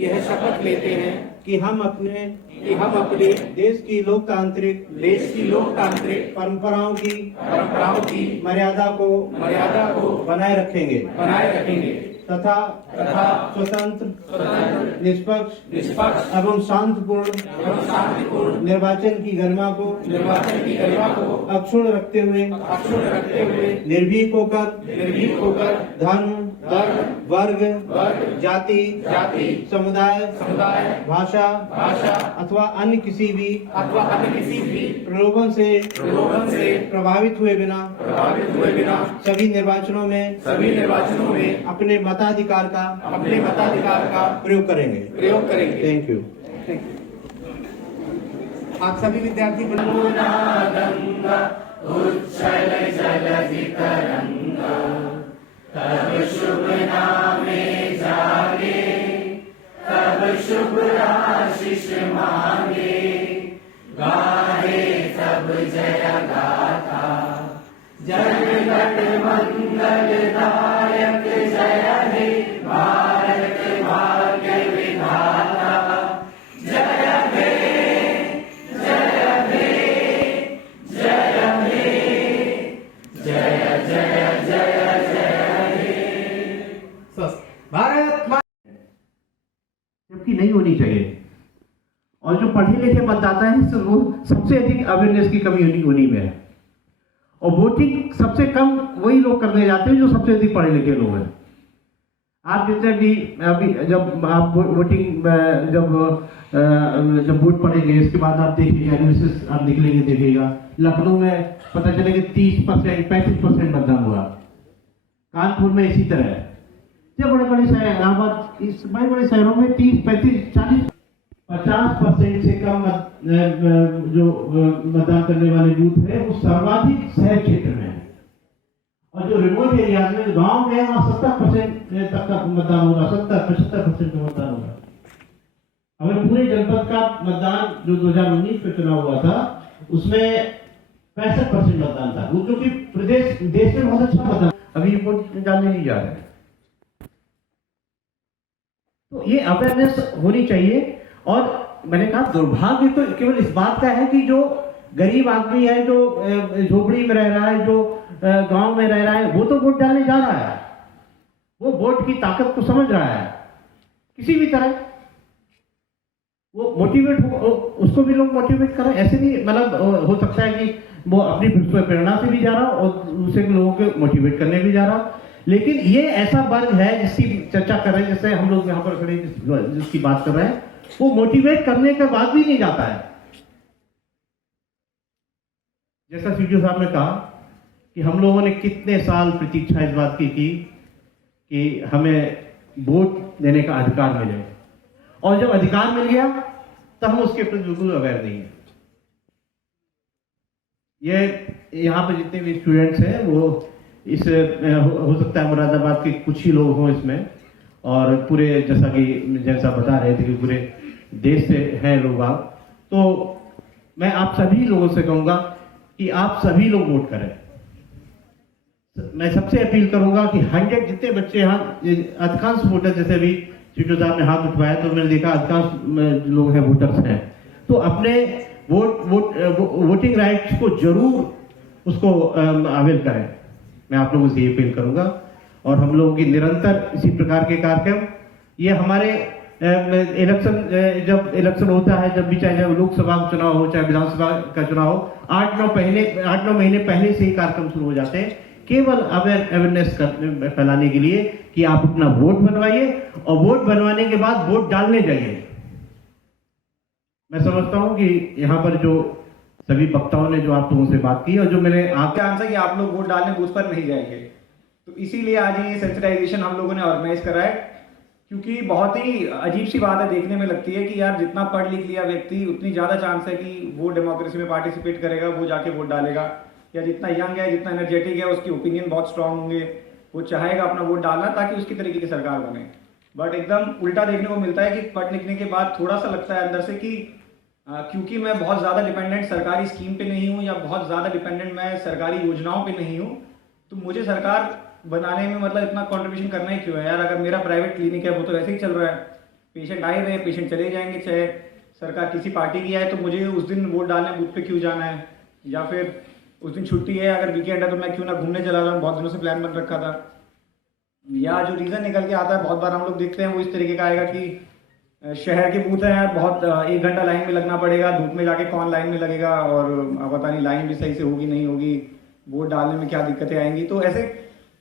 यह शपथ लेते हैं कि हम अपने देश की लोकतांत्रिक परंपराओं की मर्यादा को बनाए रखेंगे तथा स्वतंत्र, निष्पक्ष एवं शांतिपूर्ण निर्वाचन की गरिमा को अक्षुण्ण रखते हुए निर्भीक होकर धर्म, वर्ग, जाति, समुदाय, भाषा अथवा अन्य किसी भी प्रलोभन से प्रभावित हुए बिना सभी निर्वाचनों में अपने मताधिकार का प्रयोग करेंगे। Thank you. आप सभी विद्यार्थी जबकि नहीं होनी चाहिए। और जो पढ़े लिखे मतदाता है वो सबसे अधिक अवेयरनेस की कमी उन्हीं में है। और वोटिंग सबसे कम वही लोग करने जाते हैं जो सबसे अधिक पढ़े लिखे लोग हैं। आप जितने भी अभी जब आप वोटिंग जब वोट पड़ेंगे इसके बाद आप देखिएगा एनालिसिस आप निकलेंगे देखिएगा लखनऊ में पता चलेगा 30% 35% मतदान हुआ। कानपुर में इसी तरह है। जब बड़े बड़े शहर इलाहाबाद इस बड़े बड़े शहरों में 30 35 40 50% से कम जो मतदान करने वाले बूथ है वो सर्वाधिक शहर क्षेत्र में है। और जो रिमोट एरिया में गांव में वहां 70% तक का मतदान होगा। 70-75% का मतदान होगा। हमें पूरे जनपद का मतदान जो 2019 में चुनाव हुआ था उसमें 65% मतदान था। वो क्योंकि देश में बहुत अच्छा मतदान अभी वोट डालने नहीं जा रहे हैं। तो ये अवेयरनेस होनी चाहिए। और मैंने कहा दुर्भाग्य तो केवल इस बात का है कि जो गरीब आदमी है जो झोपड़ी में रह रहा है जो गांव में रह रहा है वो तो वोट डालने जा रहा है। वो वोट की ताकत को समझ रहा है किसी भी तरह। वो मोटिवेट हो उसको भी लोग मोटिवेट करें। ऐसे नहीं मतलब हो सकता है कि वो अपनी प्रेरणा से भी जा रहा और दूसरे लोगों को मोटिवेट करने भी जा रहा। लेकिन ये ऐसा वर्ग है जिसकी चर्चा कर रहे हैं जैसे हम लोग यहाँ पर खड़े जिसकी बात कर रहे हैं वो मोटिवेट करने के बाद भी नहीं जाता है। जैसा सीडीओ साहब ने कहा कि हम लोगों ने कितने साल प्रतीक्षा इस बात की थी कि हमें वोट देने का अधिकार मिले। और जब अधिकार मिल गया तब हम उसके प्रति बिल्कुल अवेयर नहीं है। ये यहाँ पर जितने भी स्टूडेंट्स हैं वो इस हो सकता है मुरादाबाद के कुछ ही लोग हों इसमें। और पूरे जैसा बता रहे थे कि पूरे देश से हैं लोग आप। तो मैं आप सभी लोगों से कहूंगा कि आप सभी लोग वोट करें। मैं सबसे अपील करूंगा कि 100 जितने बच्चे यहाँ अधिकांश वोटर जैसे भी सीटो साहब ने हाथ उठवाया तो मैंने देखा अधिकांश लोग हैं वोटर्स हैं। तो अपने वोटिंग राइट्स को जरूर उसको अवेल करें। मैं आप लोगों से ये अपील करूंगा। और हम लोगों की निरंतर इसी प्रकार के कार्यक्रम ये हमारे जब इलेक्शन होता है जब भी चाहे लोकसभा का चुनाव हो चाहे विधानसभा का चुनाव हो 8-9 महीने पहले से ही कार्यक्रम शुरू हो जाते हैं केवल अवेयरनेस फैलाने के लिए कि आप अपना वोट बनवाइए और वोट बनवाने के बाद वोट डालने जाइए। मैं समझता हूं कि यहाँ पर जो सभी वक्ताओं ने जो आप लोगों से बात की और जो मैंने आपका आंसर कि आप लोग वोट डालने बूथ पर नहीं जाएंगे। तो इसीलिए आज ये सेंसिटाइजेशन हम लोगों ने ऑर्गेनाइज करा है। क्योंकि बहुत ही अजीब सी बात है देखने में लगती है कि यार जितना पढ़ लिख लिया व्यक्ति उतनी ज़्यादा चांस है कि वो डेमोक्रेसी में पार्टिसिपेट करेगा, वो जाके वोट डालेगा। या जितना यंग है जितना एनर्जेटिक है उसकी ओपिनियन बहुत स्ट्रांग होंगे, वो चाहेगा अपना वोट डालना ताकि उसकी तरीके की सरकार बने। बट एकदम उल्टा देखने को मिलता है कि पढ़ लिखने के बाद थोड़ा सा लगता है अंदर से कि क्योंकि मैं बहुत ज़्यादा डिपेंडेंट सरकारी स्कीम पे नहीं हूँ या बहुत ज़्यादा डिपेंडेंट मैं सरकारी योजनाओं पे नहीं हूँ, तो मुझे सरकार बनाने में मतलब इतना कंट्रीब्यूशन करना ही क्यों है यार। अगर मेरा प्राइवेट क्लिनिक है वो तो वैसे ही चल रहा है, पेशेंट आए रहे, पेशेंट चले जाएंगे, चाहे सरकार किसी पार्टी की है तो मुझे उस दिन वोट डालने बूथ पे क्यों जाना है, या फिर उस दिन छुट्टी है, अगर वीकेंड है तो मैं क्यों ना घूमने चला जाऊँ, बहुत दिनों से प्लान बन रखा था। या जो रीज़न निकल के आता है बहुत बार हम लोग देखते हैं वो इस तरीके का आएगा कि शहर के बूथ हैं यार, बहुत 1 घंटा लाइन में लगना पड़ेगा, धूप में जाके कौन लाइन में लगेगा, और पता नहीं लाइन भी सही से होगी नहीं होगी, वोट डालने में क्या दिक्कतें आएंगी। तो ऐसे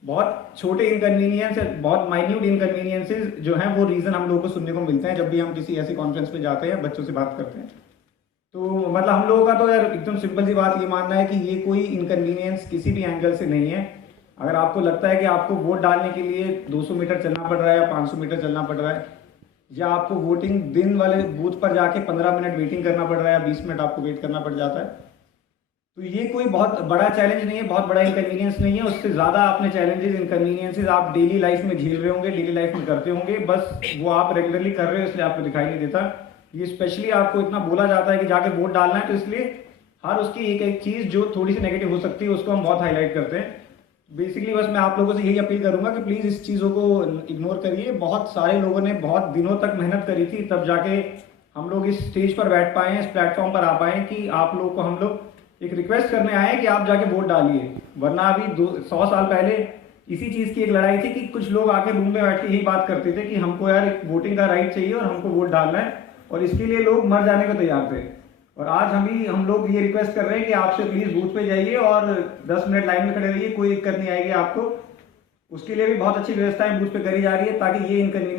बहुत छोटे इनकन्वीनियंस, बहुत माइन्यूट इनकन्वीनियंसेस जो हैं वो रीज़न हम लोगों को सुनने को मिलते हैं जब भी हम किसी ऐसी कॉन्फ्रेंस में जाते हैं, बच्चों से बात करते हैं। तो मतलब हम लोगों का तो यार एकदम सिंपल सी बात ये मानना है कि ये कोई इनकन्वीनियंस किसी भी एंगल से नहीं है। अगर आपको लगता है कि आपको वोट डालने के लिए 200 मीटर चलना पड़ रहा है या 500 मीटर चलना पड़ रहा है, या आपको वोटिंग दिन वाले बूथ पर जाके 15 मिनट वेटिंग करना पड़ रहा है या 20 मिनट आपको वेट करना पड़ जाता है, तो ये कोई बहुत बड़ा चैलेंज नहीं है, बहुत बड़ा इनकन्वीनियंस नहीं है। उससे ज़्यादा आपने चैलेंजेस, इनकन्वीनियंसेस आप डेली लाइफ में झेल रहे होंगे, डेली लाइफ में करते होंगे, बस वो आप रेगुलरली कर रहे हो इसलिए आपको दिखाई नहीं देता। ये स्पेशली आपको इतना बोला जाता है कि जाके वोट डालना है, तो इसलिए हर उसकी एक एक चीज़ जो थोड़ी सी नेगेटिव हो सकती है उसको हम बहुत हाईलाइट करते हैं। बेसिकली बस मैं आप लोगों से यही अपील करूंगा कि प्लीज़ इस चीज़ों को इग्नोर करिए। बहुत सारे लोगों ने बहुत दिनों तक मेहनत करी थी, तब जाके हम लोग इस स्टेज पर बैठ पाए हैं, इस प्लेटफॉर्म पर आ पाए हैं कि आप लोगों को हम लोग एक रिक्वेस्ट करने आए हैं कि आप जाके वोट डालिए। वरना अभी 100 साल पहले इसी चीज़ की एक लड़ाई थी कि कुछ लोग आके रूम में बैठ के यही बात करते थे कि हमको यार एक वोटिंग का राइट चाहिए और हमको वोट डालना है, और इसके लिए लोग मर जाने को तैयार थे। और आज हम लोग ये रिक्वेस्ट कर रहे हैं कि आपसे प्लीज़ बूथ पे जाइए और 10 मिनट लाइन में खड़े रहिए, कोई दिक्कत नहीं आएगी आपको। उसके लिए भी बहुत अच्छी व्यवस्थाएं बूथ पे करी जा रही है ताकि ये इनकन्वीनियंस